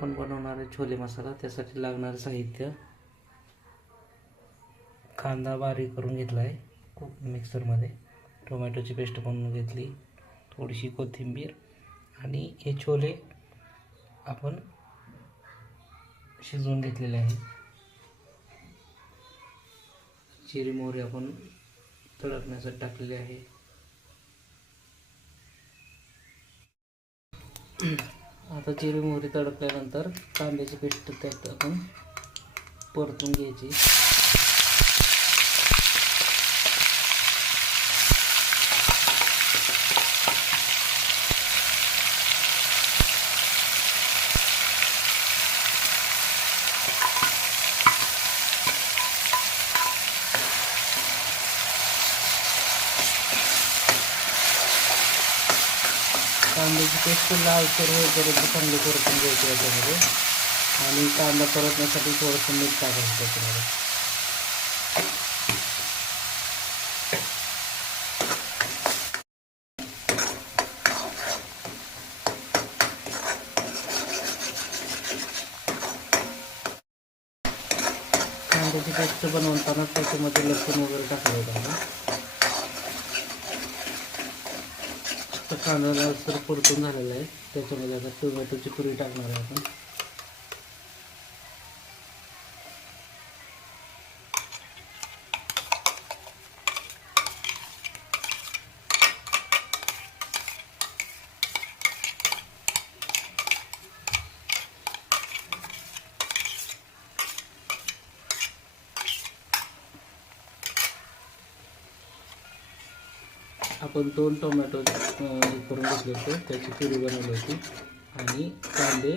आपण बनवणार आहे छोले मसाला. त्यासाठी लागणारे साहित्य: कांदा बारीक करून घेतला आहे मिक्सरमध्ये, टोमॅटोची पेस्ट बनवून घेतली, थोडीशी कोथिंबीर, आणि हे छोले आपण शिजवून घेतलेले आहे. जिरी मोहरी आपण तडकण्यासाठी टाकलेली आहे. आता जिरी मोहरी तडकल्यानंतर कांद्याची पेस्ट त्यात आपण परतून घ्यायची. कांद्याची पेस्ट लालसर होईपर्यंत चांगली परतून घ्यायची याच्यामध्ये, आणि कांदा परतण्यासाठी थोडंसं मीठ टाकायचं त्याच्यामध्ये. कांद्याची पेस्ट बनवताना त्याच्यामध्ये लसूण वगैरे टाकलं होतं. कांदा लालसर परतून झालेला आहे. त्याच्यामध्ये आता टोमॅटोची प्युरी टाकणार आहे आपण. आपण 2 टोमॅटो करून घेतले होते, त्याची प्युरी बनवली होती, आणि कांदे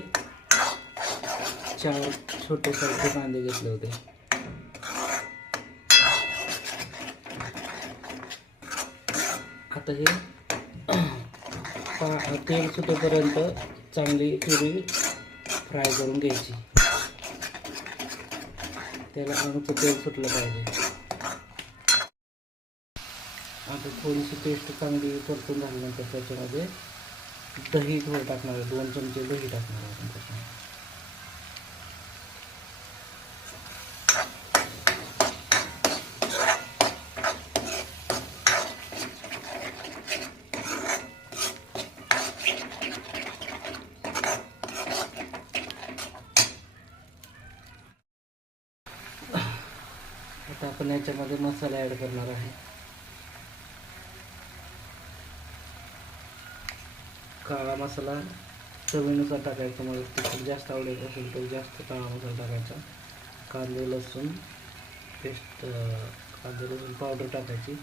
4 छोटे सारखे कांदे घेतले होते. आता हे तेल सुटेपर्यंत चांगली प्युरी फ्राय करून घ्यायची. त्याला अणूचं तेल सुटलं पाहिजे. आता थोडीशी पेस्ट चांगली परतून झाल्यानंतर त्याच्यामध्ये दही थोडं टाकणार आहे. 2 चमचे दही टाकणार आहे आपण त्याच्यामध्ये. आता आपण याच्यामध्ये मसाला ॲड करणार आहे. काळा मसाला चवीनुसार टाकायचा. मला तिखट जास्त आवडत असेल तर जास्त काळा मसाला टाकायचा. कांदे लसूण पेस्ट, कांदे लसूण पावडर टाकायची.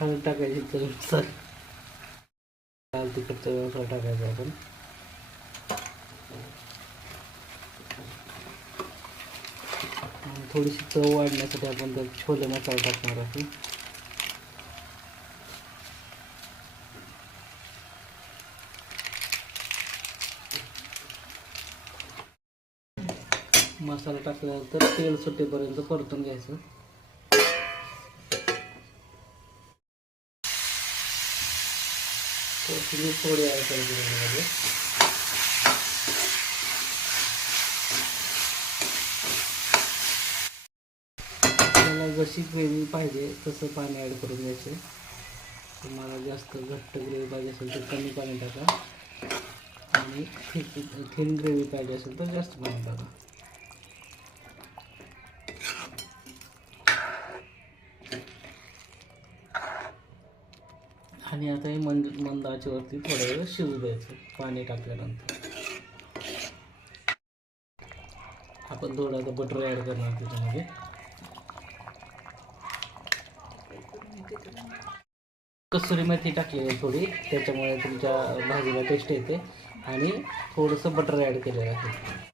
हळद टाकायची चवीनुसार. लाल तिखट चवीनुसार टाकायचं आपण. थोडीशी चव वाढण्यासाठी आपण त्यात छोले मसाला टाकणार आहे. मसाला टाकल्यानंतर तेल सुटेपर्यंत परतून घ्यायचं. कोथिंबीर थोडी ॲड करायची त्याच्यामध्ये. जशी ग्रेव्ही पाहिजे तसं पाणी ॲड करून घ्यायचं. तुम्हाला जास्त घट्ट ग्रेव्ही पाहिजे असेल तर कमी पाणी टाका, आणि थिन ग्रेव्ही पाहिजे असेल तर जास्त पाणी टाका. आणि आता हे मंद आचेवरती थोड्या वेळ शिजू द्यायचं. पाणी टाकल्यानंतर आपण थोडं आता बटर ॲड करणार त्याच्यामध्ये. कसुरी मेथी टाकली आहे थोडी, त्याच्यामुळे तुमच्या भाजीला टेस्ट येते. आणि थोडंसं बटर ॲड केलेलं आहे.